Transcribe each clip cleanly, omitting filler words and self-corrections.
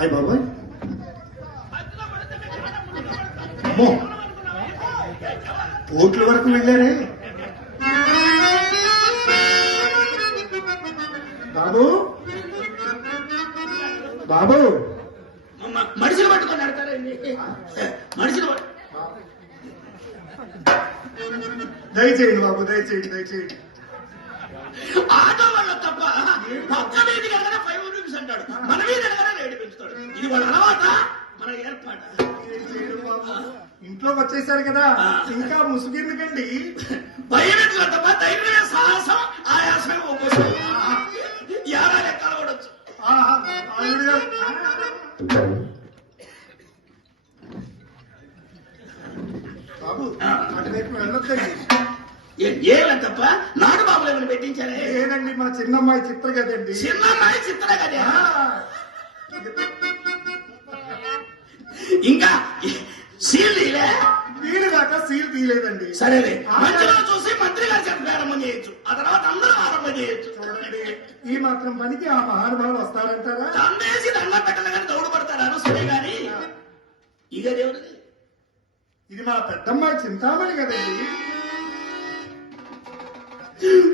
అయ్య బాబాయ్ అమ్మో కోట్ల వరకు వెళ్ళారే బాబు బాబు మనుషులు పట్టుకొని ఆడతారండి మనుషులు దయచేయండి బాబు దయచేయండి ఆటో వల్ల తప్ప పక్క వీధి కనుక 5 రూపీస్ అంటాడు మన వీధి కనుక రేటు పెంచుతాడు ఇది వాళ్ళ అలవాట మన ఏర్పాట ఇంట్లోకి వచ్చేసారు కదా ఇంకా ముసుగెందుకండి భయం ఎట్లా తప్ప ధైర్యమే సాహసం ఆయాసమే ఒక్కోసం యారా లెక్కలు కూడొచ్చు బాబు అటువైపు వెళ్ళొద్దండి ఏమని తప్ప నాటు బాబులు ఏమైనా పెట్టించారే లేదండి మా చిన్నమ్మాయి చిత్ర కదండి చిన్నమ్మాయి చిత్ర కదా ఇంకా సీల్ తీయలే వీలు దాకా సీల్ తీయలేదండి సరేలే మంచిగా చూసి మంత్రి గారు చెప్పి ప్రారంభం చేయొచ్చు ఆ తర్వాత అందరూ ఆరంభం చేయొచ్చు చూడండి ఈ మాత్రం పనికి ఆ మహానుభావులు వస్తారంటారా దండేసి దండం పెట్టలే కానీ దౌడు పడతారు సరే గాని ఇక దేవుడిది ఇది మా పెద్దమ్మాయి చింతామణి కదండి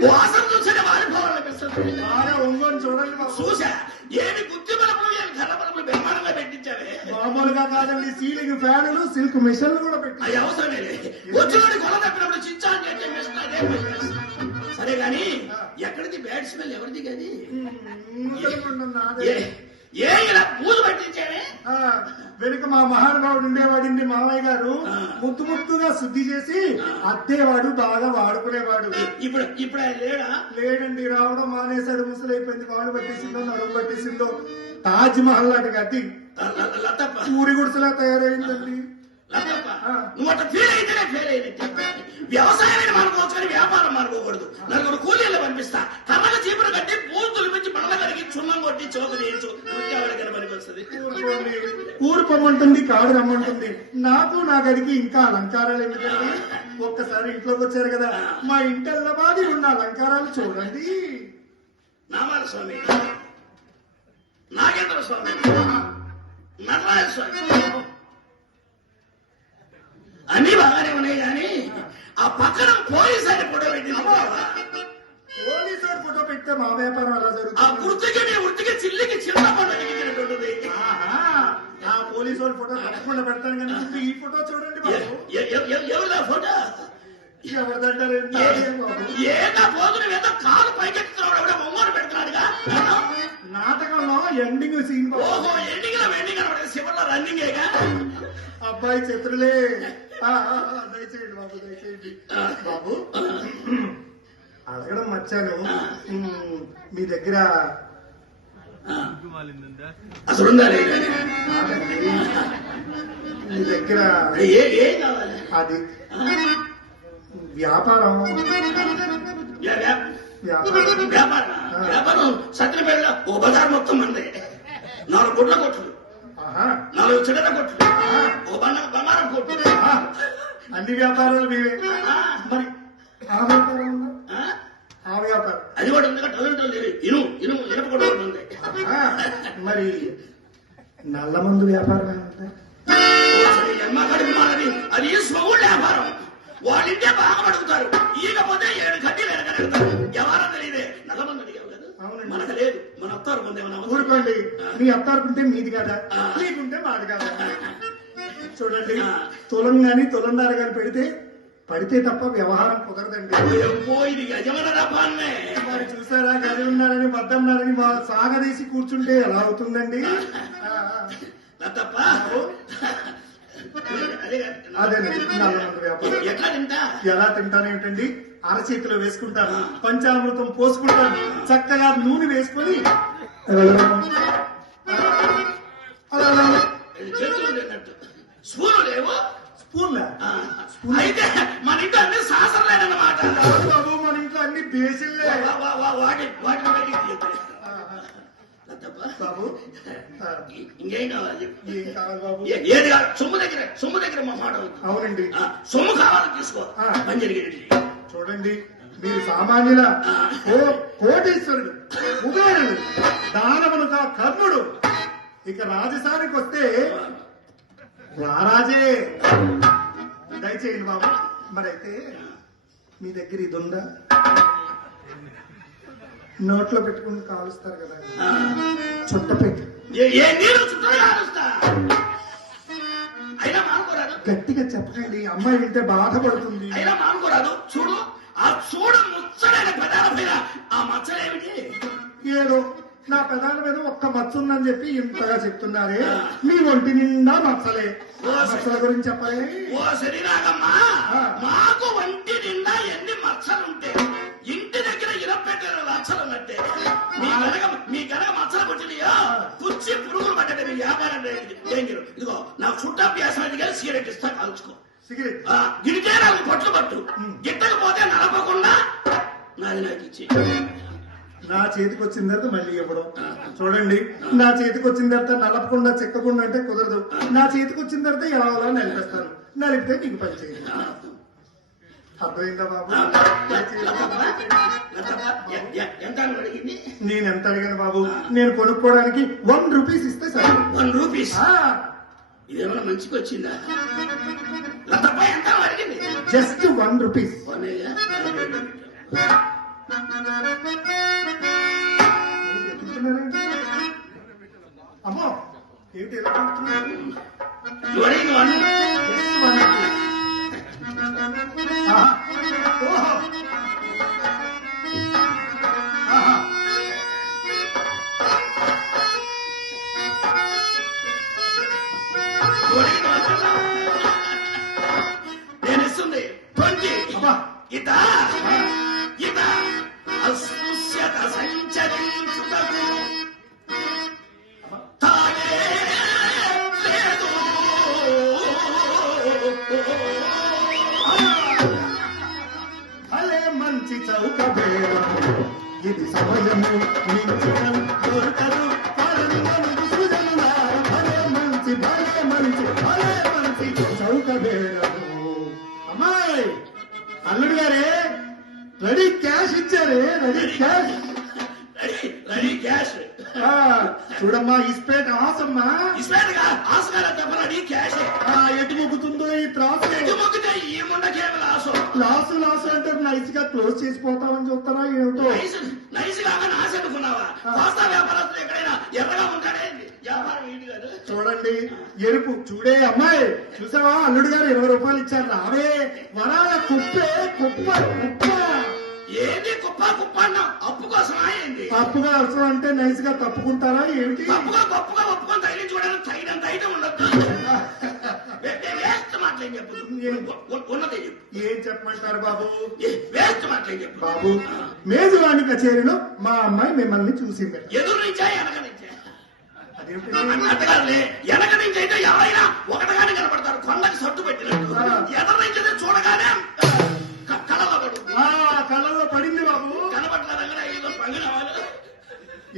వాసన చూసే వారిపోవాలనిపిస్తుంది బాగా ఒంగోని చూడండి చూసా ఏమి గుత్తి బలపులు ఏమి కర్ర బలపులు బ్రహ్మాండంగా పెట్టించావే మామూలుగా కాదండి సీలింగ్ ఫ్యాన్లు సిల్క్ మిషన్లు కూడా పెట్టి అది అవసరమే వచ్చేవాడి కొల తప్పినప్పుడు చిచ్చా అని చెప్పే మిషన్ అదే సరే గాని ఎక్కడిది బ్యాడ్ స్మెల్ ఎవరిది కాది ఏ ఇలా పూలు పట్టించావే వెనుక మా మహానుభావుడు ఉండేవాడింది మామయ్య గారు ముద్దు ముద్దుగా శుద్ధి చేసి అద్దేవాడు బాగా వాడుకునేవాడు ఇప్పుడు ఆయన లేడా లేడండి రావడం మానేశాడు ముసలైపోయింది కాలు పట్టేసిందో నడుము పట్టేసిందో తాజ్ మహల్ లాంటి గది ఊరి గుడిసెలా తయారైందండి నువ్వు అట్లా ఫీల్ అయితేనే ఫెయిల్ అయినట్టే వ్యవసాయాన్ని మానుకోవచ్చు కానీ వ్యాపారం మానుకోకూడదు నలుగురు కూలీలు పంపిస్తా కర్రల చీపురు కట్టి పూలు తులిపించి పడల కడిగి చున్నం కొట్టి చోక చేయొచ్చు నృత్యావడికైనా పనికి వస్తుంది ఊరు పొమ్మంటుంది కాడు రమ్మంటుంది నాకు నా గదికి ఇంకా అలంకారాలు ఎందుకండి ఒక్కసారి ఇంట్లోకి వచ్చారు కదా మా ఇంటెల్లబాది ఉన్న అలంకారాలు చూడండి నామాల స్వామి నాగేంద్ర స్వామి నటరాజ స్వామి అన్ని బాగానే ఉన్నాయి కానీ ఆ పక్కన పోలీసు అని ఫోటో పెట్టింది పోలీసు ఫోటో పెడితే మా వ్యాపారం అలా జరుగుతుంది ఆ వృత్తికి నీ వృత్తికి చిల్లికి చిన్న పంట దిగినట్టుంటుంది ఆ పోలీసు వాళ్ళ ఫోటో తప్పకుండా పెడతాను కానీ ముందు ఈ ఫోటో చూడండి బాబు ఎవరిదా ఫోటో ఎవరిదంటారు ఏదా పోతున్న ఏదో కాలు పైకెత్తుతున్నాడు ఎవడో బొమ్మలు పెడుతున్నాడుగా నాటకంలో ఎండింగ్ సీన్ ఓహో ఎండింగ్ లో వెండింగ్ అనమాట చివరిలో రన్నింగేగా అబ్బాయి చిత్రులే దయచేయండి బాబు దయచేయండి బాబు అడగడం మర్చాను మీ దగ్గర అసలు మీ దగ్గర అది వ్యాపారం వ్యాపారం సత్యపేటలో ఓ బజార్ మొత్తం మంది 4 గుడ్ల కొట్లు 4 చిల్లర కొట్లు ఓ బంగారం కొట్లు అన్ని వ్యాపారాలు మీవే మరి ఆ వ్యాపారం ఆ వ్యాపారం అది కూడా ఉంది టొలెంటో ఇను ఇనప కూడా ఉంది మరి నల్ల మందు వ్యాపారం ఎమ్మగడి మానది అది స్మగుళ్ళ వ్యాపారం వాళ్ళింటే బాగా పడుగుతారు ఈకపోతే 7 గడ్డీలు ఎరగలుగుతారు ఎవరో తెలియదే నల్ల మంది అడిగావు కదా మనకు లేదు మన అత్తారు మంది ఏమన్నా ఊరుకోండి మీ అత్తారుకుంటే మీది కదా మీకుంటే మాది కదా చూడండి తులం గాని తులందారు గాని పడితే తప్ప వ్యవహారం కుదరదండి ఇది యజమానే మరి చూసారా గది ఉన్నారని వద్దన్నారని సాగదీసి కూర్చుంటే ఎలా అవుతుందండి తప్ప అదేనండి నల్లమందు వ్యాపారం ఎలా తింటానేమిటండి అరచేతిలో వేసుకుంటాను పంచామృతం పోసుకుంటాను చక్కగా నూనె వేసుకొని స్పూన్ లేవు స్పూన్ అయితే మన ఇంట్లో అన్ని శాసనలేనమాట బాబు మన ఇంట్లో అన్ని బేసిన్లే బాబు ఇంకేం కావాలి ఏం కావాలి బాబు ఏది కాదు సొమ్ము దగ్గర మా మాట అవునండి సొమ్ము కావాలని తీసుకో పని జరిగేది చూడండి మీరు సామాన్యుల కోటీశ్వరుడు, కుబేరుడు, దానవునుగా కర్ణుడు. ఇక రాజసానికి వస్తే రారాజే. దయచేయండి బాబు. మరైతే మీ దగ్గర ఇది ఉందా? నోట్లో పెట్టుకుని కాలుస్తారు కదా, చుట్ట పెట్టి అయినా మానుకోరాదు. గట్టిగా చెప్పకండి, అమ్మాయి వింటే బాధపడుతుంది. అయినా మానుకోరాదు. చూడు, ఆ చూడు ముచ్చడైన పెదాల పైన ఆ మచ్చలేమిటి? ఏదో నా పెదాల మీద ఒక్క మచ్చ ఉందని చెప్పి ఇంతగా చెప్తున్నారే. మీ ఒంటి నిండా మచ్చలే. మచ్చల గురించి చెప్పలే. ఓ శరీరాగమ్మా, మాకు ఒంటి నిండా ఎన్ని మచ్చలుంటే ఇంటి దగ్గర ఇరపెట్టిన లక్షలు ఉన్నట్టే మీ కనుక మచ్చలు పుట్టినయో పుచ్చి పురుగులు పడ్డది. మీ వ్యాపారం డేంజర్. ఇదిగో నాకు చుట్టాభ్యాసం అయితే కానీ సిగరెట్ ఇస్తా, కాల్చుకో. సిగరెట్ గిడితే నాకు పట్లు పట్టు, గిట్టకపోతే నడపకుండా నాది నాకు ఇచ్చి. నా చేతికి వచ్చిన తర్వాత మళ్ళీ ఇవ్వడం. చూడండి, నా చేతికి వచ్చిన తర్వాత నలపకుండా చెక్కకుండా అంటే కుదరదు. నా చేతికి వచ్చిన తర్వాత ఎలా అలా నలిపేస్తాను. నలిపితే నీకు పని చేయాలి. అర్థమైందా బాబు? ఎంత అడిగింది? నేను ఎంత అడిగాను బాబు? నేను కొనుక్కోవడానికి 1 రూపీస్ ఇస్తే సరే. 1 రూపీస్? ఇదేమన్నా మంచికి వచ్చిందా? లతప్ప ఎంత అడిగింది? Just 1 rupees. అమ్మో, ఏంటి ఎలా చెప్తున్నారు? నేను ఇస్తుంది 20. ఇత ఇత అస్పృశ్యత సంచరించుటకు తానే లేదు. అలే మంచి చౌక బేరము, ఇది సమయము మించడం దొరకదు. భలే మంచి చౌక బేరము. అమ్మాయి, అల్లుడు గారే రెడీ క్యాష్ ఇచ్చారే. Ready cash. Ready cash. చూడమ్మా, ఇస్పేట్ ఆసమ్మా. ఇస్పేట్ ఆసగాల రెడీ క్యాష్. ఎటు మొక్కుతుందో ఈ త్రాసు. ఎటు మొక్కితే ఈ ముండకేమి లాసు. లాసు అంటారు. నైస్ గా క్లోజ్ చేసిపోతామని చూస్తారా ఏమిటో? నైస్ గా ఆశ అనుకున్నావా? పాస్తా వ్యాపారస్తులు ఎక్కడైనా ఎర్రగా ఉంటాడేంటి? వ్యాపారం ఏంటి కాదు. చూడండి, ఎరుపు. చూడే అమ్మాయి, చూసావా? అల్లుడు గారు 20 రూపాయలు ఇచ్చారు. రావే వరాల కుప్పే. కుప్ప ఏంటి కుప్ప కుప్ప అన్నా? అప్పు కోసం ఏంటి? తప్పుగా అవసరం అంటే నైస్ గా తప్పుకుంటారా ఏమిటి? తప్పుగా గొప్పగా ఒప్పుకొని తగిలించుకోవడానికి తగినంత ఐటమ్ ఉండదు. వేస్ట్ మాటలేం చెప్పు. ఉన్నదే చెప్పు. ఏం చెప్పమంటారు బాబు? వేస్ట్ మాటలేం చెప్పు. బాబు, మేజువాణి కచేరీలో మా అమ్మాయి మిమ్మల్ని చూసింది. ఎదురు నుంచా వెనక నుంచా? అదేమిటి? అన్నట్టుగానే వెనక నుంచి అయితే ఎవరైనా ఒకటిగానే కనపడతారు. కొండకి సట్టు పెట్టినట్టు. ఎదురు నుంచి చూడగానే కళలో పడుతుంది. కళ్ళలో పడింది బాబు. కనపట్ల దగ్గర ఏదో పంగిన వాళ్ళు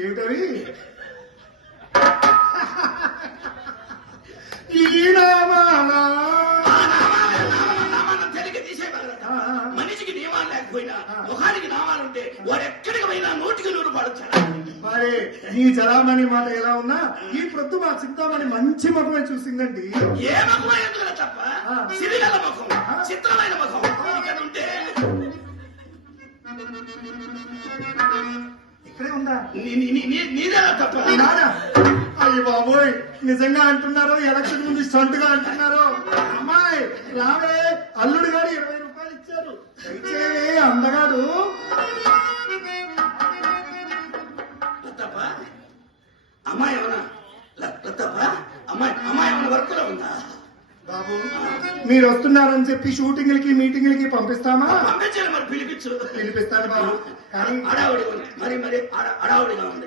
ఏమిటవి? ఈ నామాలా తెలిగి తీసేవారు. మనిషికి నియమాలు లేకపోయినా ముఖానికి నామాలుంటే వాడు ఎక్కడికి పోయినా 100కి 100 పడొచ్చారు. మరి నీ చలామణి మాట ఎలా ఉన్నా ఈ ప్రొద్దు మా చింతామణి మంచి ముఖమే చూసిందండి. ఏ ముఖం ఎందుకు తప్ప సిరిగల ముఖం, చిత్రమైన ముఖం ఇక్కడ ఉంటే ఇక్కడే ఉందా? నీదే తప్ప. అయ్యి బాబోయ్, నిజంగా అంటున్నారు? ఎలక్షన్ ముందు స్టంట్ గా అంటున్నారు? అమ్మాయి రావే, అల్లుడు గారు 20 రూపాయలు ఇచ్చారు. దయచేవే అందగాడు. తప్ప అమ్మాయి ఏమన్నా తప్ప అమ్మాయి ఏమన్నా వర్క్ లో ఉందా? బాబు, మీరు వస్తున్నారని చెప్పి షూటింగ్లకి మీటింగ్లకి పంపిస్తామా? పంపించాలి. మరి పిలిపిస్తాను బాబు. కానీ అడావుడి మరి అడావుడిగా ఉంది.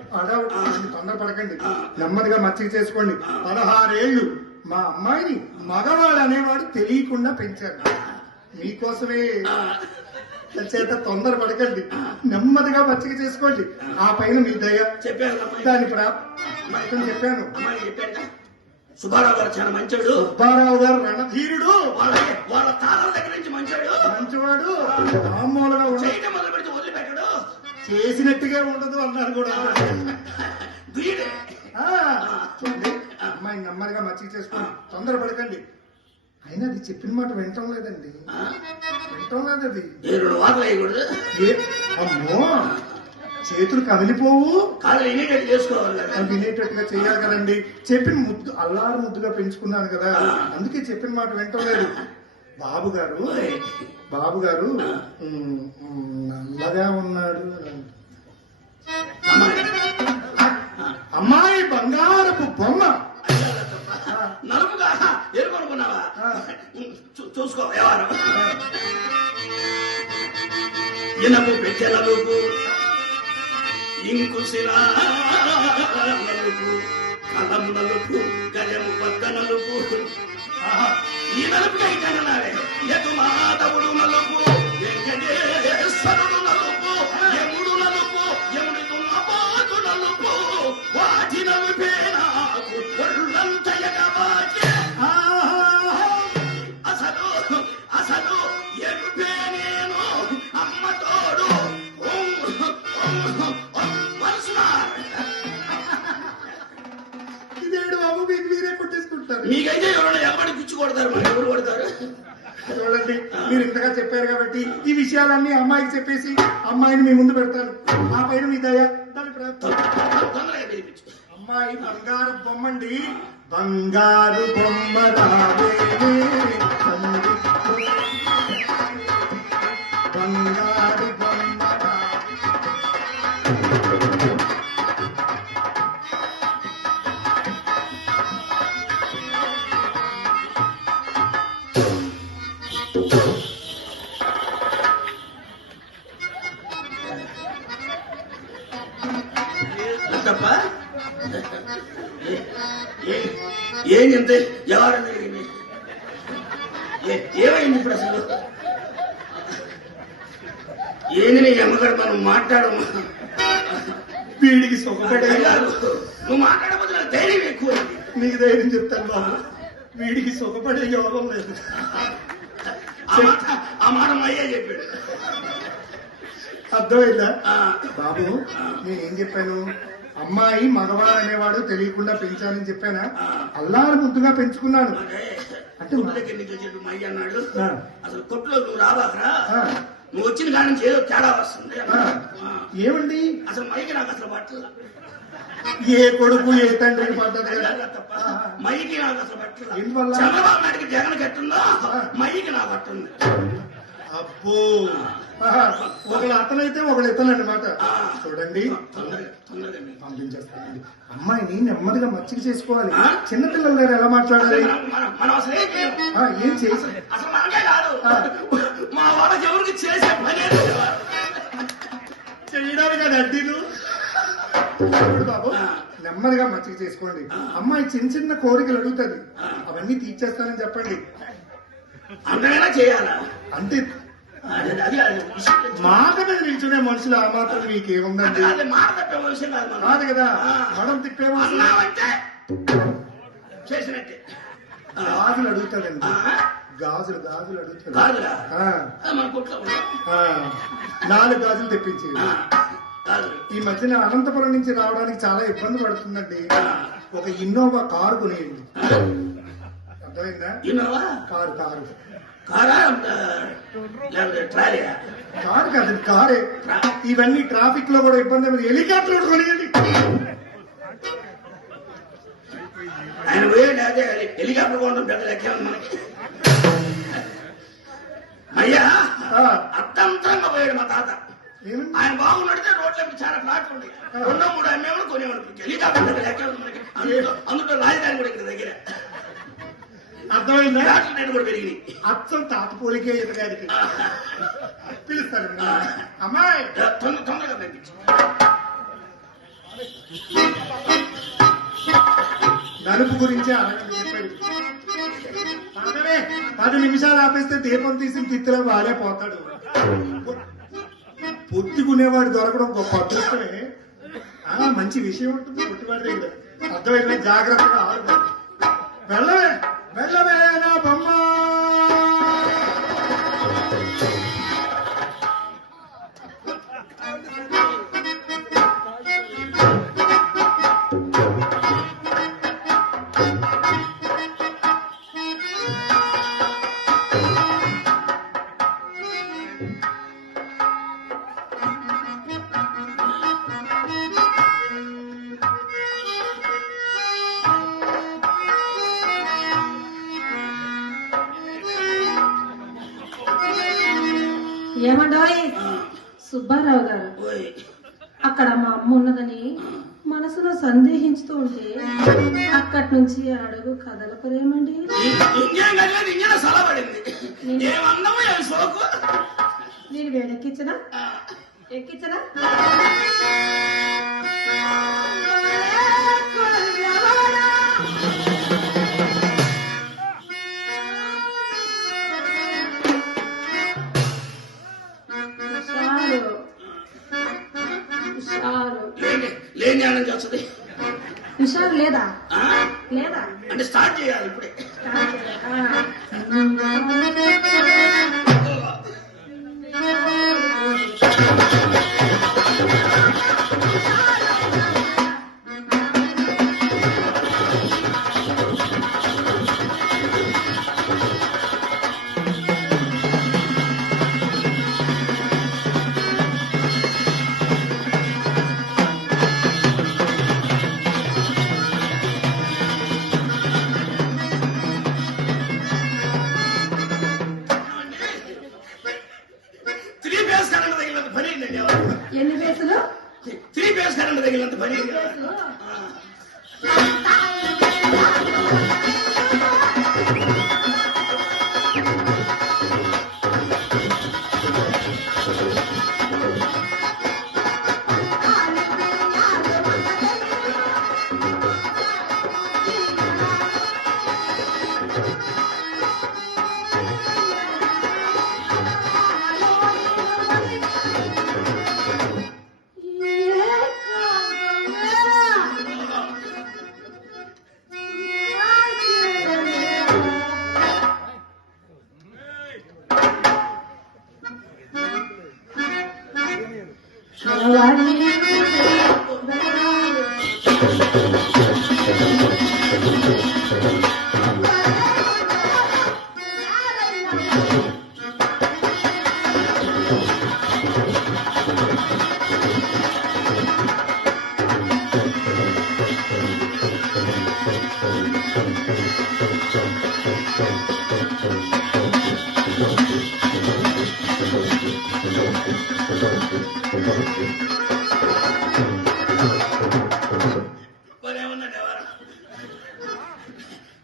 తొందరపడకండి, నెమ్మదిగా మచ్చిక చేసుకోండి. 16 ఏళ్ళు మా అమ్మాయిని మగవాడు అనేవాడు తెలియకుండా పెంచారు. మీకోసమే. చేత తొందరపడకండి, నెమ్మదిగా మచ్చిక చేసుకోండి. ఆ పైన మీ దయ. చెప్పాను దాని ప్రాప్తం చెప్పాను. సుబ్బారావు గారు చాలా మంచోడు. సుబ్బారావు గారు రణధీరుడు, వాళ్ళ తాతల దగ్గర నుంచి మంచోడు. మంచివాడు, మామూలుగా ఉండదు. చేయటం మొదలు పెడితే వదిలిపెట్టడు. చేసినట్టుగా ఉండదు అన్నారు కూడా. వీడే. చూడండి, అమ్మాయి నెమ్మదిగా మచ్చిక చేసుకోండి, తొందరపడకండి. అయినా అది చెప్పిన మాట వింటం లేదండి, వింటం లేదు అది. 2 వాతలు వేయకూడదు. అమ్మో, చేతులు కదిలిపోవు, కాళ్ళు ఇనేటట్టు చేసుకోవాలి కదా. వినేటట్టుగా చేయాలి కదండి. చెప్పిన ముద్దు అల్లారు ముద్దుగా పెంచుకున్నాను కదా, అందుకే చెప్పిన మాట వింటం లేదు. బాబు గారు నల్లగా ఉన్నాడు. అమ్మాయి బంగారపు బొమ్మ. నలుపుగా ఎరుకొనుకున్నావా? చూసుకో వ్యవహారం. ఇనపు పెట్టె నలుపు, ఇంకు శిలా నలుపు, కలం నలుపు, గజము పద్ద నలుపు. ఈ నలుపుగా ఇటన్నాడే. యదు మాధవుడు నలుపు, వెంకటేశ్వరుడు నలుపు, యముడు నలుపు, యముడి దున్నపోతు నలుపు. వాటి నలుపే నాకు ఒళ్ళంతయగబాకే. అసలు ఎరుపే నేను అమ్మ తోడు. ఇదేడు బాబు, మీకు మీరే కొట్టేసుకుంటారు. మీకైతే ఎవరైనా ఎవరి పిచ్చి కొడతారు, మరి ఎవరు కొడతారు? చూడండి, మీరు ఇంతగా చెప్పారు కాబట్టి ఈ విషయాలన్నీ అమ్మాయికి చెప్పేసి అమ్మాయిని మీ ముందు పెడతాను. ఆ పైన మీ దయ. తొందరగా పిలిపించు. అమ్మాయి బంగారు బొమ్మండి, బంగారు బొమ్మ రావేలే, బంగారు బొమ్మ తప్ప ఏం చెప్తే ఎవరన్నా ఏమైంది ఇప్పుడు అసలు? ఏంది నీ అమ్మగారు మనం మాట్లాడము? వీడికి సుఖపడే, నువ్వు మాట్లాడకపోతే నాకు ధైర్యం ఎక్కువ. మీకు ధైర్యం చెప్తాను బాబు, వీడికి సుఖపడే యోగం లేదు. ఆ మాట మా అయ్యే చెప్పాడు. అర్థమైందా బాబు? నేనేం చెప్పాను? అమ్మాయి మగవాడు అనేవాడు తెలియకుండా పెంచాలని చెప్పానా? అల్లారు ముద్దుగా పెంచుకున్నాను. అంటే చెప్పి మయ్య అన్నాడు, అసలు కొట్లో నువ్వు రావాకరా, నువ్వు వచ్చిన కాడి నుంచి ఏదో తేడా వస్తుంది. ఏమండి అసలు మైకి నాకు అసలు పట్టదు. ఏ కొడుకు ఏ తండ్రికి పడ్డది తప్ప మైకి నాకు అసలు పట్టదు. ఎందువల్ల? చంద్రబాబు నాయుడికి జగన్ కట్టుందో మైకి నాకు పట్టుంది. అబ్బో, ఒకళ్ళు అతనైతే ఒకళ్ళు ఇతను అన్నమాట. చూడండి, పంపించేస్తానండి. అమ్మాయిని నెమ్మదిగా మచ్చిక చేసుకోవాలి. చిన్నపిల్లల దగ్గర ఎలా మాట్లాడాలి? మనం అసలు ఏం చేసి అసలు మనకే కాదు, మా వాళ్ళకి ఎవరికి చేసే పని చేయడానికి అది అడ్డీలు. బాబు, నెమ్మదిగా మచ్చిక చేసుకోండి. అమ్మాయి చిన్న చిన్న కోరికలు అడుగుతుంది, అవన్నీ తీర్చేస్తానని చెప్పండి. అందమైనా చేయాలా అంటే మాట మీద నిల్చునే మనుషులు ఆ మాత్రం మీకేముందండి? మాట తప్పే విషయం కాదు కాదు కదా, మనం తిప్పే చేసినట్టే. గాజులు అడుగుతాడండి, గాజులు అడుగుతాడు. 4 గాజులు తెప్పించి. ఈ మధ్యన అనంతపురం నుంచి రావడానికి చాలా ఇబ్బంది పడుతుందండి. ఒక ఇన్నోవా కారు కొనియండి. అర్థమైందా? ఇన్నోవా కారు కాదు, కారే. ఇవన్నీ ట్రాఫిక్ లో కూడా ఇబ్బంది. హెలికాప్టర్ కొనియండి. ఆయన పోయాడు, అదే హెలికాప్టర్ కొనడం పెద్ద లెక్క మనకి. అయ్యా అర్థంతరంగా పోయాడు మా తాత. ఆయన బాగున్నడితే రోడ్లకి చాలా ఫ్లాట్లు ఉన్నాయి, 2-3 అమ్మేమో కొనేవాడు. హెలికాప్టర్ పెద్ద లెక్క మనకి. అందులో రాజధాని కూడా ఇక్కడ దగ్గర. అర్థమైందా? నేను కూడా పెరిగి అచ్చం తాత పోలికే ఇతగారికి పిలుస్తాను. అమ్మాయి తొందరగా పంపించు. నలుపు గురించి అడగండి చెప్పాడు. 10 నిమిషాలు ఆపేస్తే దీపం తీసిన తిత్తిలో వాడే పోతాడు. పొత్తుకునేవాడు దొరకడం గొప్ప అదృష్టమే. మంచి విషయం ఉంటుంది పుట్టివాడి దగ్గర. అర్థమైందా? జాగ్రత్తగా ఆడు. వెళ్ళవే వెళ్ళవే నా బొమ్మ. ఏమండోయ్ సుబ్బారావు గారు, ఓయ్ అక్కడ మా అమ్మ ఉన్నదని మనసులో సందేహించుతూ ఉంటే అక్కడి నుంచి అడుగు కదలపరేమండి. ఇంకేం కదలేదు, ఇంకేనా సలబడింది. ఏమన్నామో ఏమి సోకు. నేను వేడెక్కించనా ఎక్కించనా? లేని జ్ఞానం చేస్తుంది. హుషారు లేదా? ఆ? లేదా అంటే స్టార్ట్ చేయాలి ఇప్పుడే. ఎన్ని పేసులు? 3 ఫేజ్ కరెంట్ తగిలినంత పని.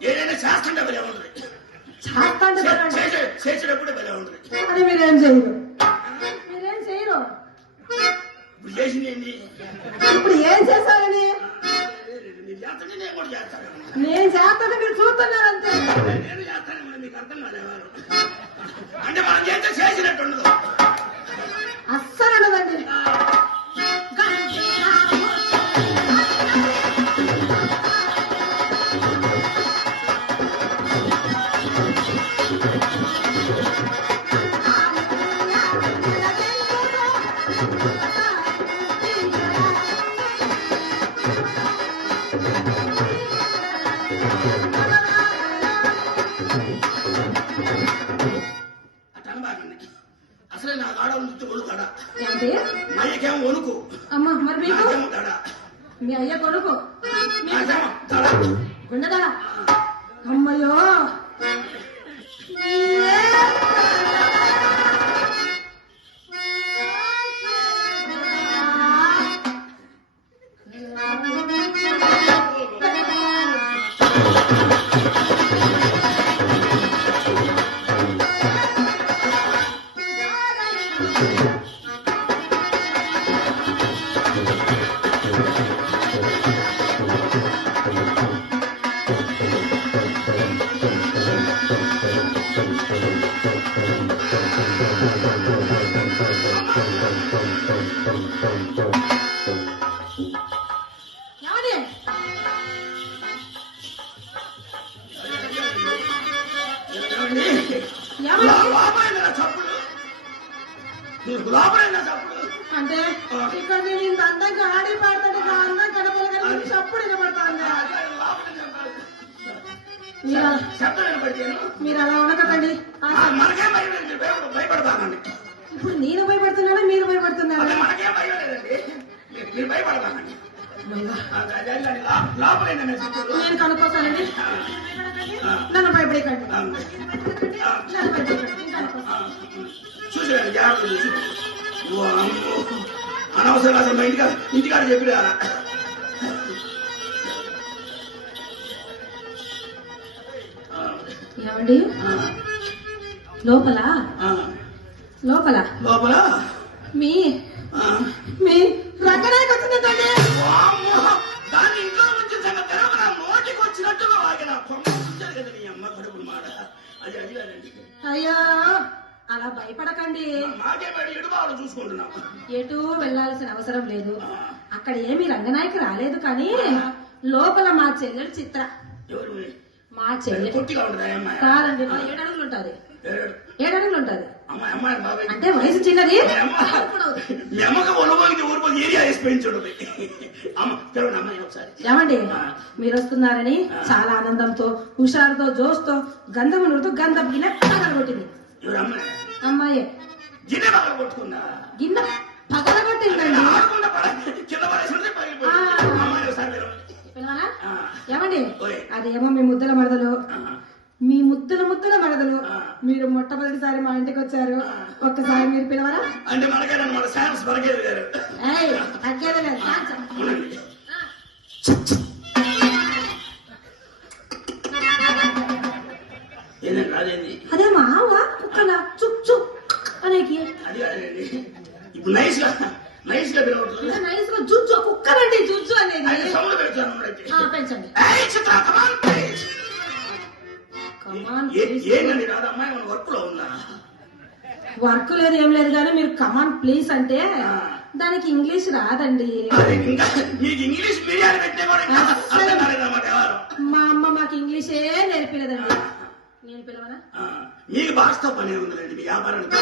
ఏదైనా చేస్తుంటే భలే ఉంటుంది. చేసేటప్పుడు భలే ఉంటుంది. అది మీరేం చేయరు, మీరేం చేయరు. ఇప్పుడు చేసింది ఏంటి? ఇప్పుడు ఏం చేశారని? మీరు చేస్తుంటే నేను కూడా చేస్తాను. నేను చేస్తాను, మీరు చూస్తున్నారంతే. నేను చేస్తాను, మీకు అర్థం కాలేవారు. అంటే మనం చేస్తే చేసినట్టు ఉండదు. అస్సలు ఉండదండి. అసలే నా కాడ నుంచి కొడుకాడ ఏంటి? మా అయ్యకేమో వణుకు. అమ్మా మరి మీకు? నాకేమో దడ. మీ అయ్య కొడుకు నాకేమో దడ. గుండెదడ. అమ్మయ్యో లోపలైనా చప్పుడు అంటే ఇక్కడ నేను ఇంత అందంగా ఆడి పాడతాను ఇంకా అందం కనపడగలి చప్పుడు వినపడతాను శబ్దం వినపడితేను మీరు అలా ఉండకండి మనకేం భయం లేదు, భయపడతానండి. ఇప్పుడు నేను భయపడుతున్నాను మీరు భయపడుతున్నారు మనకేం భయం లేదండి, మీరు భయపడతానండి. లోపలైనా నేను కనుక్కోసానండి నన్ను భయపడకండి నన్ను భయపడకండి చూసాను జాగ్రత్త చూసి అనవసరంగా అసలు మా ఇంటికాడ చెప్పిరా ఏమండి లోపల లోపల లోపల మీ మీ రకడానికి వచ్చిందండి దాన్ని ఇంట్లో నుంచి తెరవన నోటికి వచ్చినట్టుగా వాగిన కదా నీ అమ్మ కడుపు మాట అది అడిగానండి. అయ్యో అలా భయపడకండి మాకే బయట ఎడుబావడం చూసుకుంటున్నాం. ఎటు వెళ్లాల్సిన అవసరం లేదు. అక్కడ ఏమి రంగనాయకి రాలేదు కానీ లోపల మా చెల్లెలు చిత్ర ఎవరు మా చెల్లెలు పొట్టిగా ఉంటుంది అమ్మాయి కాదండి 7 అడుగులు ఉంటది 7 అడుగులు ఉంటది అమ్మాయి అమ్మాయి బాబాయ్ అంటే వయసు చిన్నది మీ అమ్మకి ఒళ్ళబోకి ఊరిపోయి ఏరియా వేసి పెంచుంటుంది. అమ్మ తెరవండి అమ్మాయి ఒకసారి. ఏమండి మీరు వస్తున్నారని చాలా ఆనందంతో హుషారుతో జోష్తో గంధము నూరుతో గంధపు గిన్నె పగలగొట్టింది. ఎవరు అమ్మాయి? అమ్మాయి గిన్నె పగల కొట్టుకుందా? గిన్నె పగలగొట్టిందండి. కింద పడేసి పగిలిపోయింది. అమ్మాయి ఒకసారి తెరవండి. ఏమండి అదేమో మీ ముద్దల మరదలు మీ ముద్దల మరదలు మీరు మొట్టమొదటిసారి మా ఇంటికి వచ్చారు. ఒక్కసారి మీరు పిలవరా? అంటే మనకేనా మన శాన్స్ బరగేది గారు ఏదండి అదేంది అదే మావా కుక్కల చుక్ చుక్ అనేకి అది కాదండి ఇప్పుడు నైస్ గా పిలవట్లేదు. నైస్ గా జుజ్జు కుక్కలండి జుజ్జు అనేది సౌండ్ పెడతాను పెంచండి. ఏంటండి రాదు అమ్మాయి మన వర్క్ లో ఉందా? వర్క్ లేదు ఏం లేదు కానీ మీరు కమాన్ ప్లీజ్ అంటే దానికి ఇంగ్లీష్ రాదండి. మీకు ఇంగ్లీష్ బిర్యానీ పెట్టే కూడా మా అమ్మ మాకు ఇంగ్లీషే నేర్పిలేదండి. నేను పిలవనా? మీకు భాషతో పని ఉందండి మీ వ్యాపారానికి.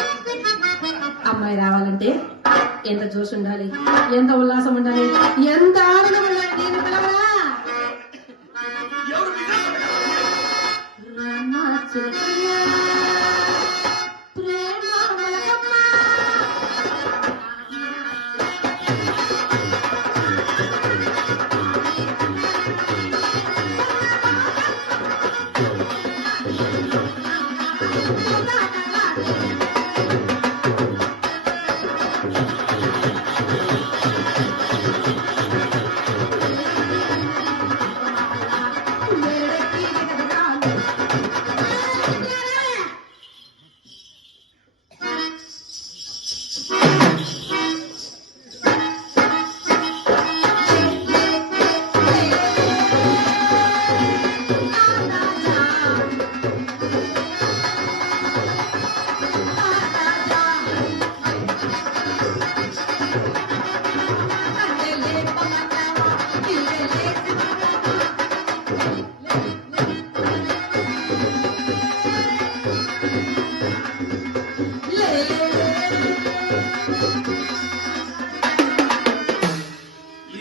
అమ్మాయి రావాలంటే ఎంత జోష్ ఉండాలి, ఎంత ఉల్లాసం ఉండాలి, ఎంత ఆనందం ఉండాలి. నేను పిలవనా? ఎవరు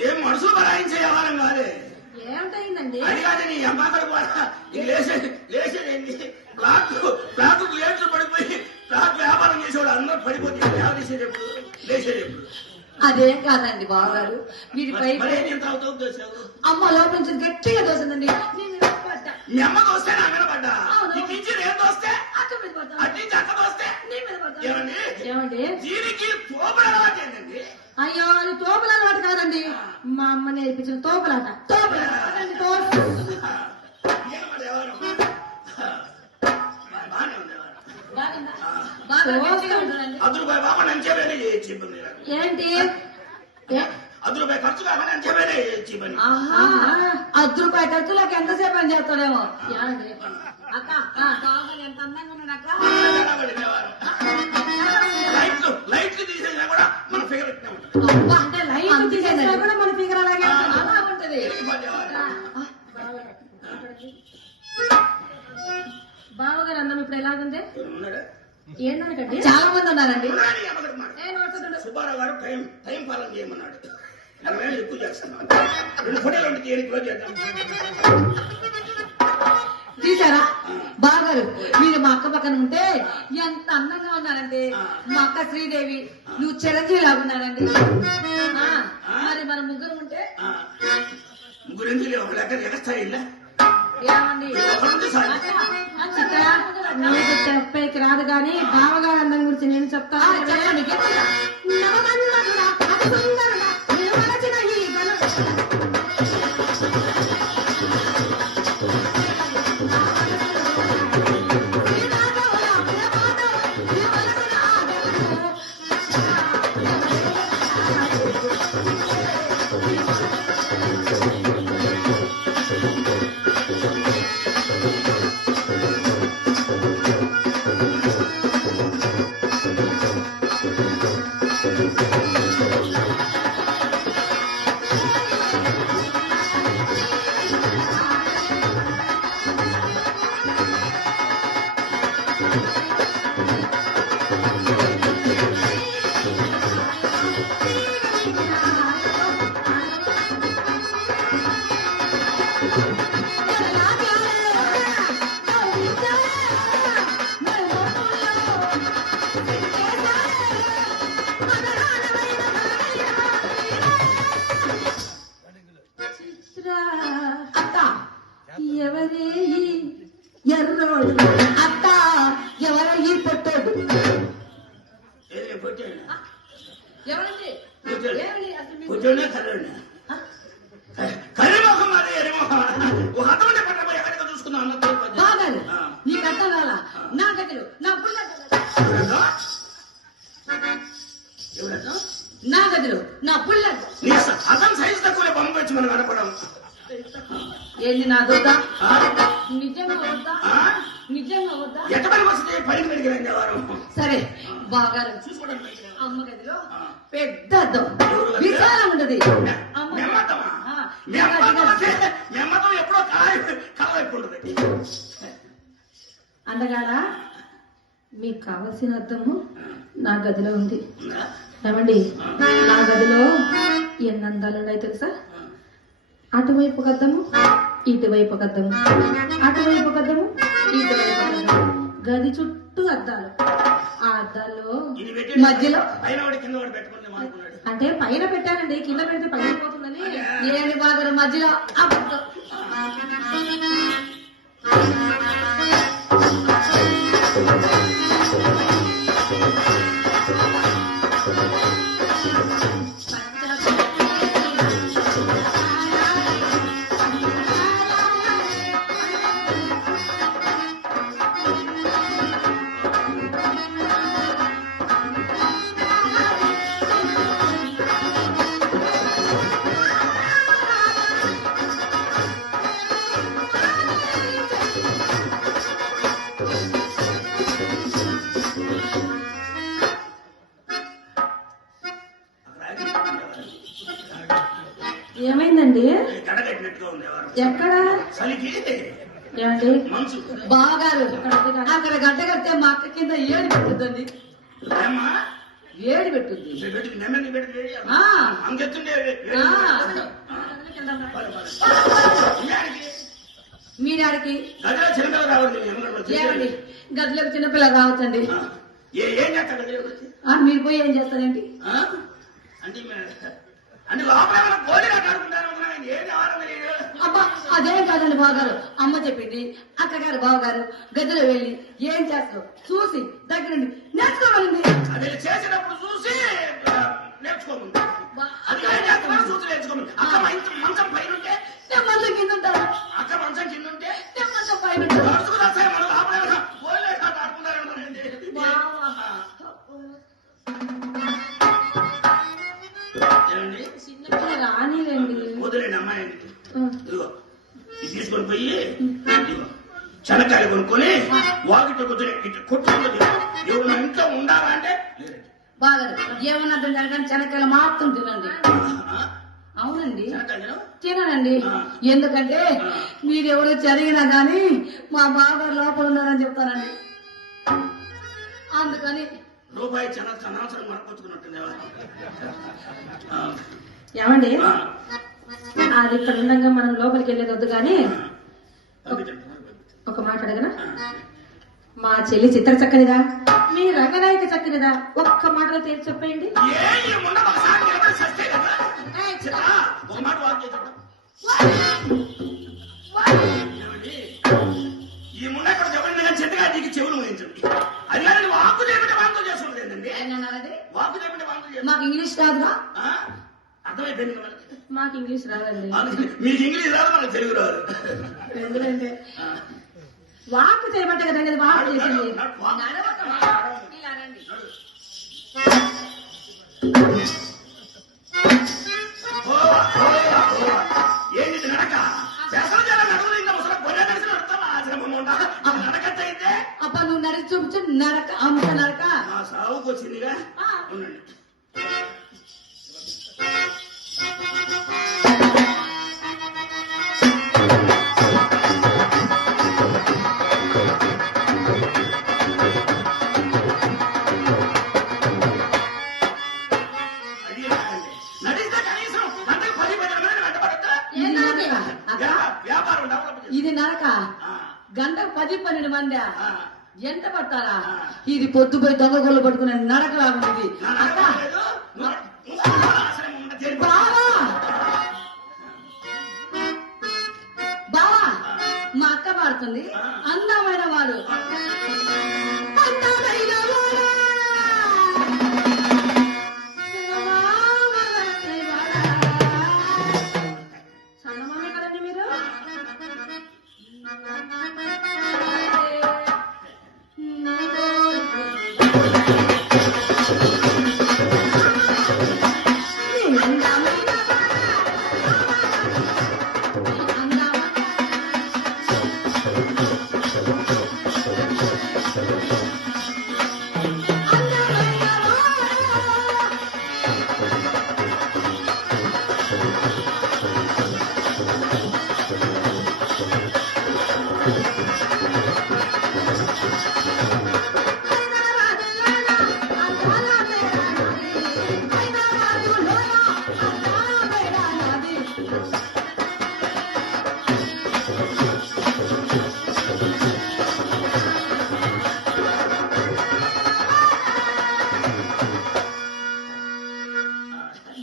ఏం మనుషులు బరాయించే వ్యవహారం కాదే. ఏమిటైందండి? అది కాదు నీ అమ్మాయి కూడా లేచేదేంటి ప్లాట్లు లేట్లు పడిపోయి ప్లాట్ వ్యాపారం చేసేవాడు అందరూ పడిపోతే లేచేటప్పుడు లేచేటప్పుడు అదేం కాదండి బావగారు వీరిపై అమ్మ లోపల నుంచి గట్టిగా దోసిందండి. మీ అమ్మ దోస్తే నా మీద పడ్డా నీకు ఇచ్చి నేను దోస్తే అక్క మీద పడ్డా, అట్టి అక్క దోస్తే నీ మీద పడ్డా. ఏమండి ఏమండి దీనికి తోపుల అలవాటు ఏంటండి? అయ్యో అది తోపుల అలవాటు కాదండి, మా అమ్మ నేర్పించిన తోపులాట. ఏమన్నా ఎవరు బాగానే ఉంది బాగా గట్టిగా ఉంటుందండి. ₹10 బాబా నంచేవేనే చేయొచ్చు ఇబ్బంది. ఏంటి ₹10 ఖర్చు కావాలి నంచేవేనే చేయొచ్చు ఇబ్బంది. ₹10 ఖర్చులోకి ఎంతసేపు అని చెప్తాడేమో. ఏమండి అక్క బావగారు ఎంత అందంగా ఉన్నాడు అక్క. లైట్లు తీసేసినా కూడా మన ఫిగర్ ఇట్లా ఉంటుంది. అంటే లైట్ తీసేసినా కూడా మన ఫిగర్ అలాగే ఉంటుంది. అలా ఉంటది. బావగారు అందం ఇప్పుడు ఎలాగుంది? ఉన్నాడా? ఏంటనకండి చాలా మంది ఉన్నారండి. ఉన్నాడు ఈ అమ్మగారి మాట. సుబ్బారావు గారు టైం పాలన చేయమన్నాడు. మనమేమో ఎక్కువ చేస్తున్నాం. 2 ఫోటోలు ఉంటే తీయని క్లోజ్ చేద్దాం. తీసారా బాగారు? మీరు మా అక్క పక్కన ఉంటే ఎంత అందంగా ఉన్నారంటే మా అక్క శ్రీదేవి, నువ్వు చిరంజీవి లాగున్నారండి. మరి మన ముగ్గురు ఉంటే ముగ్గురు ఎందుకు ఒక లెక్క ఎగస్తాయి ఇలా ఏమండి? ఒకరుంటే చాలు. చిత్ర నీకు చెప్పేకి రాదు గాని బావగారు అందం గురించి నేను చెప్తాను. చెప్పండి గట్టిగా. నవమన్మధుడా, అతి సుందరుడా, నిలవరచిన ఈ గల- చిత్ర అత్త ఎవరే ఈ ఎర్రోడు? అత్త ఎవరో ఈ పొట్టోడు. ఏది పొట్టాడు? ఎవరండి? పొట్టాడు. ఏమండి అసలు మీకు? పొట్టాడునా కర్రోడునా? కర్రీమోహం మరి ఎరిమోహం. ఒక అర్థమంటే పట్టబోయి ఎక్కడికి చూసుకుందాం అన్నట్టు బాగారు నీకు అర్థం కాలా? నా గదిలో నా పుల్ల నా గదిలో నా పుల్ల నీ అతను సైజు తక్కువ బొమ్మ వచ్చి మనం కనపడం. ఏంది నా దొద్దా? నిజంగా వద్దా? నిజంగా వద్దా? ఎట్టబడి వస్తే పైకి పెరిగిన వారు సరే బాగారు చూసుకోవడం పైకి. అమ్మ గదిలో పెద్ద అద్దం విశాలం ఉండదు. అమ్మ మేమ్మతమా? ఆ, మేమ్మతం ఎప్పుడో కళ అయిపోతుంది. అందగాడా మీకు కావలసిన అద్దము నా గదిలో ఉంది. ఏమండి నా గదిలో ఎన్ని అందాలు ఉన్నాయి తెలుసా? అటువైపు గద్దము, ఇటువైపు గద్దము, అటువైపు గద్దము, ఇటువైపు గద్దము. గది చుట్టూ అద్దాలు. ఆ అద్దాల్లో ఇది పెట్టి మధ్యలో పైన వాడి కింద వాడు పెట్టుకుందాం అనుకున్నాడు. అంటే పైన పెట్టానండి, కింద పెడితే పగిలిపోతుందని. ఏడు బాగారు మధ్యలో అబద్ధం. ఏమైందండి? గడ కట్టినట్టుగా ఉండేవారు. ఎక్కడ? చలికి ఏమండి మంచు. బాగారు అక్కడ గడ్డ కడితే మా అక్క కింద ఏడు పెట్టుద్దండి. ఏమ్మా? ఏడు పెట్టుద్ది. పెట్టి నెమ్మది పెట్టి ఆ. అంకెత్తుండే మీరాడికి గదిలో చిన్నపిల్ల రావద్దు. ఎమ్మడి ఏమండి గదిలోకి చిన్నపిల్ల రావచ్చండి. ఏం చేస్తాడు గదిలోకి వచ్చి? మీరు పోయి ఏం చేస్తారేంటి? అంటే అంటే లోపల ఏమైనా కోడి ఆడుకుంటారు. ఏది ఆనందం లేదు. అబ్బా అదేం కాదండి బావగారు. అమ్మ చెప్పింది అక్కగారు బావగారు గదిలో వెళ్ళి ఏం చేస్తావు చూసి దగ్గరుండి నేర్చుకోవాలండి. అది చేసేటప్పుడు చూసి నేర్చుకోమంది. అది ఏం చేస్తామో చూసి నేర్చుకోమంది. అక్క మంచం పైన ఉంటే నేను మంచం కింద ఉంటాను. అక్క మంచం కింద ఉంటే నేను మంచం పైన ఉంటాను. నడుచుకు రాస్తాయి. మనం లోపల ఏమైనా కోళ్ళు ఆడుకుంటారేమోనండి. ఏమండి? చిన్నపిల్ల రానిలేండి. వదిలేండి అమ్మాయి. ఇదిగో ఇది తీసుకొని పోయి ఇదిగో శనక్కాయలు కొనుక్కొని వాకిట్లో కూర్చొని ఇట్లా కొట్టుకుంటుంది. ఎవరు ఇంట్లో ఉండాలా అంటే లేదండి. బాగారు ఏమన్నా కానీ శనక్కాయలు మాత్రం తినండి. అవునండి శనక్కాయలు తిననండి. ఎందుకంటే మీరెవరు జరిగినా గాని మా బావగారు లోపల ఉన్నారని చెప్తానండి. అందుకని రూపాయి చిన్న అనవసరం మరకొచ్చుకున్నట్టుంది ఏమండి అది ఇక్కడ ఉండగా మనం లోపలికి వెళ్ళేది వద్దు కానీ ఒక మాట అడగనా? మా చెల్లి చిత్ర చక్కనిదా, మీ రంగనాయక చక్కనిదా? ఒక్క మాటలో తేల్చి చెప్పండి. ఒక మాట వాక్యం చెప్పండి. ఈ ముండ ఇక్కడ చెప్పండి కానీ చెట్టుగా నీకు చెవులు మోయించండి. అది కానీ వాకు చెప్పండి వాంతులు చేస్తుంది ఏంటండి? వాకు చెప్పండి వాంతులు చేస్తుంది. మాకు ఇంగ్లీష్ రాదుగా. అర్థమైపోయింది కదా? మాకు ఇంగ్లీష్ రాదండి. మీకు ఇంగ్లీష్ రాదు, మనకు తెలుగు రాదు. ఎందుకంటే వాక్ చేయమంటే కదండి, అది వాక్ చేసింది. ఇలా రండి. ఏంటి నడక? శాస్త్రజాల నడువులు ఇంకా ముసలి పొర నడిచి నడుస్తావా? ఆశ్రమం ఉంటా నడకచ్చ అయితే అబ్బా నువ్వు నడిచి చూపించు. నడక అమ్మ నడక నా సావుకు వచ్చిందిగా. ఉండండి. నడిస్తే కనీసం గంటకు 10-15 మంది వెంటబడతా. ఏ నడక అక్క? వ్యాపారం డెవలప్ చేస్తా. ఇది నడక. గంటకు 10-12 మంది ఆ. ఎంత పడతారా? ఇది పొద్దుపోయి దొంగ గోళ్ళు పట్టుకునే నడక లాగుంది అక్క. బావా బావా మా అక్క పాడుతుంది. అందమైన వాడు అందమైన వాడా. సన్నమామే కదండి మీరు?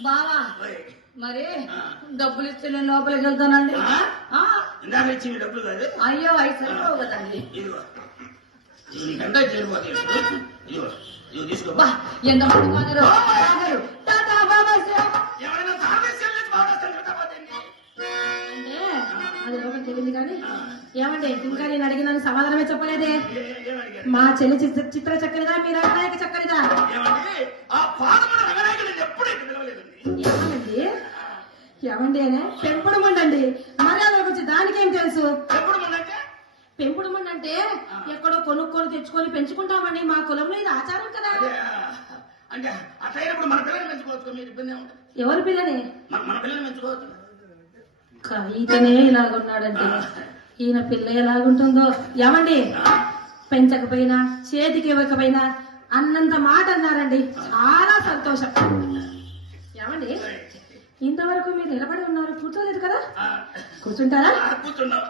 బావా మరి డబ్బులు ఇస్తే నేను లోపలికి వెళ్తానండి. ఇందాక ఇచ్చింది డబ్బులు కాదు. అయ్యో అవి సరిపోవు కదండి. ఇదిగో నీకంతా చేరిపోతే ఇదిగో ఇదిగో తీసుకో. బా ఎంత మంది మాదిరో. బాగారు. టాటా బాబా సార్. ఎవరైనా సామర్థ్యం లేదు బాగా అంటే అది లోపలికి వెళ్ళింది కానీ ఏమండి ఇంకా నేను అడిగిన సమాధానమే చెప్పలేదే. ఏమడిగారు? మా చెల్లి చిత్ర చక్కనిదా, మీ రంగనాయక చక్కనిదా? ఏమండి ఆ పాదమున రంగనాయకుడు ఎప్పుడు ఇక్కడ నిలవలేదండి. ఏమండి ఏమండి అనే పెంపుడు మండండి మర్యాద వచ్చి దానికేం తెలుసు? ఎప్పుడు ముందంటే పెంపుడు మండ అంటే ఎక్కడో కొనుక్కొని తెచ్చుకొని పెంచుకుంటామండి. మా కులంలో ఇది ఆచారం కదా. అంటే అట్లయినప్పుడు మన పిల్లల్ని పెంచుకోవచ్చు. మీరు ఇబ్బంది ఏముంటుంది? ఎవరి పిల్లని? మన పిల్లల్ని పెంచుకోవచ్చు. ఈతనే ఇలాగున్నాడంటే ఈయన పిల్ల ఎలాగుంటుందో. ఏమండి పెంచకపోయినా చేతికి ఇవ్వకపోయినా అన్నంత మాట అన్నారండి. చాలా సంతోషం. ఏమండి ఇంతవరకు మీరు నిలబడి ఉన్నారు, కూర్చోలేదు కదా? కూర్చుంటారా? కూర్చున్నావు.